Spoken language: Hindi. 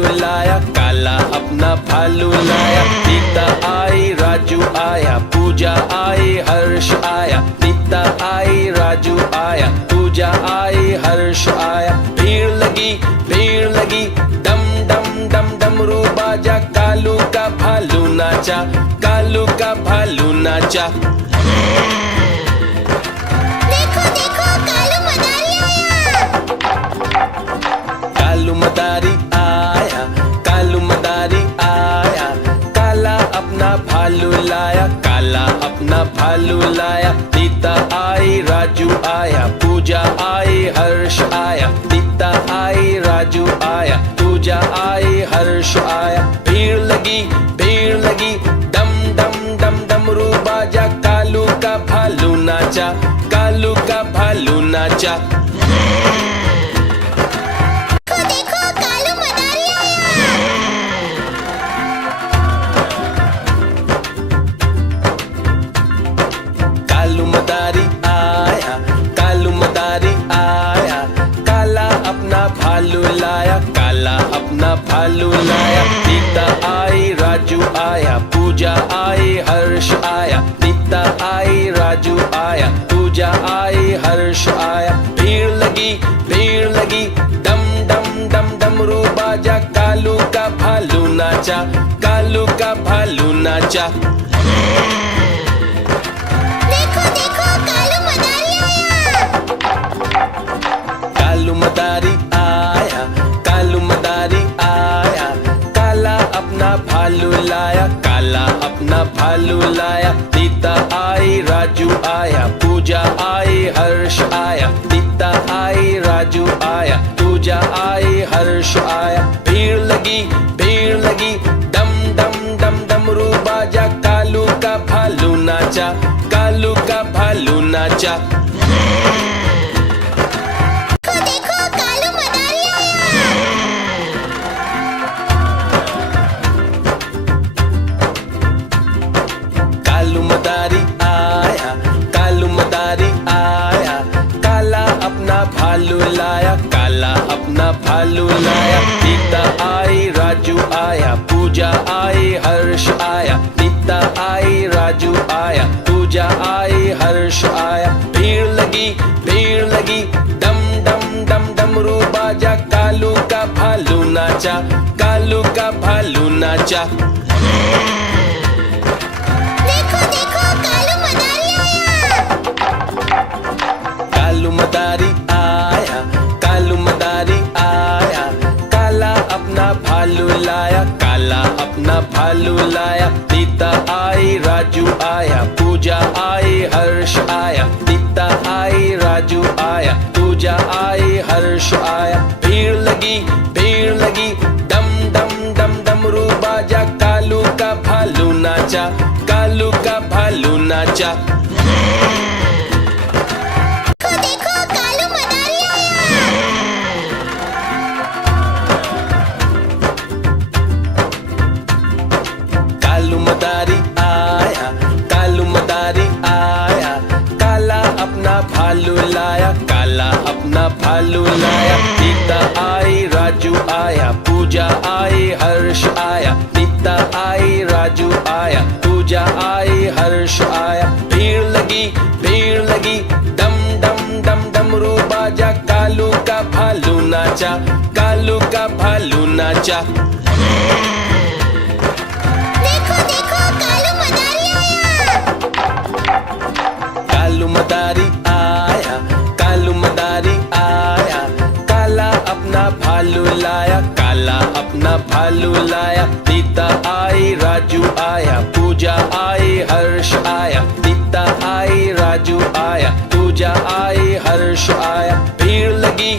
भालू लाया, काला अपना भालू लाया। सीता आई, राजू आया, पूजा आई, हर्ष आया। सीता आई, राजू आया, पूजा आई, हर्ष आया। भीड़ लगी, डम डम डम डमरू बाजा। कालू का भालू नाचा, कालू का भालू नाचा। देखो देखो कालू मदारी आया। कालू मदारी आया, कालू मदारी आया। काला अपना भालू लाया, काला अपना भालू लाया। सीता आई, राजू आया, पूजा आई, हर्ष आया। सीता आई, राजू आया, पूजा आई, हर्ष आया। भीड़ लगी, डम डम डम डमरू बाजा। कालू का भालू नाचा, कालू का भालू नाचा। देखो देखो कालू मदारी आया। कालू मदारी आया, कालू मदारी आया। काला अपना भालू लाया, काला अपना भालू लाया। सीता आई, राजू आया, पूजा आई, हर्ष आया। सीता आई, राजू आया, पूजा आई, हर्ष आया। भीड़ लगी, डम डम डम डमरू बाजा। कालू का भालू नाचा, कालू का भालू नाचा। देखो देखो कालू मदारी आया। कालू मदारी आया, कालू मदारी आया। काला अपना भालू लाया, काला अपना भालू लाया। सीता आई, राजू आया, पूजा आई, हर्ष आया। सीता आई, राजू आया, पूजा आई, हर्ष आया। भीड़ लगी, डम डम डम डमरू बाजा। कालू का भालू नाचा, कालू का भालू नाचा। देखो देखो कालू मदारी आया। कालू मदारी आया, कालू मदारी आया। काला अपना भालू लाया, काला अपना भालू लाया। सीता आई, राजू आया, पूजा आई, हर्ष आया। सीता आई, राजू आया, पूजा आई, हर्ष आया। भीड़ लगी, डम डम डम डमरू बाजा। कालू का भालू नाचा, कालू का भालू नाचा। देखो देखो कालू मदारी आया। कालू मदारी आया, कालू मदारी आया। काला अपना भालू लाया, काला अपना भालू लाया। सीता आई, राजू आया, पूजा आई, हर्ष आया। सीता आई, राजू आया, पूजा आई, हर्ष आया। भीड़ लगी, डम डम डम डमरू बाजा। कालू का भालू नाचा, कालू का भालू नाचा। देखो देखो कालू मदारी आया। कालू मदारी आया, कालू मदारी आया। काला अपना भालू लाया, काला अपना भालू लाया। सीता आई, राजू आया, पूजा आई, हर्ष आया। सीता आई, राजू आया, पूजा आई, हर्ष आया। भीड़ लगी, डम डम डम डमरू बाजा। कालू का भालू नाचा, कालू का भालू नाचा। देखो देखो कालू मदारी आया। कालू मदारी आया, कालू मदारी आया। काला अपना भालू लाया, काला अपना भालू लाया। सीता आई, राजू आया, पूजा आई, हर्ष आया। सीता आई, राजू आया, पूजा आई, हर्ष आया। भीड़ लगी,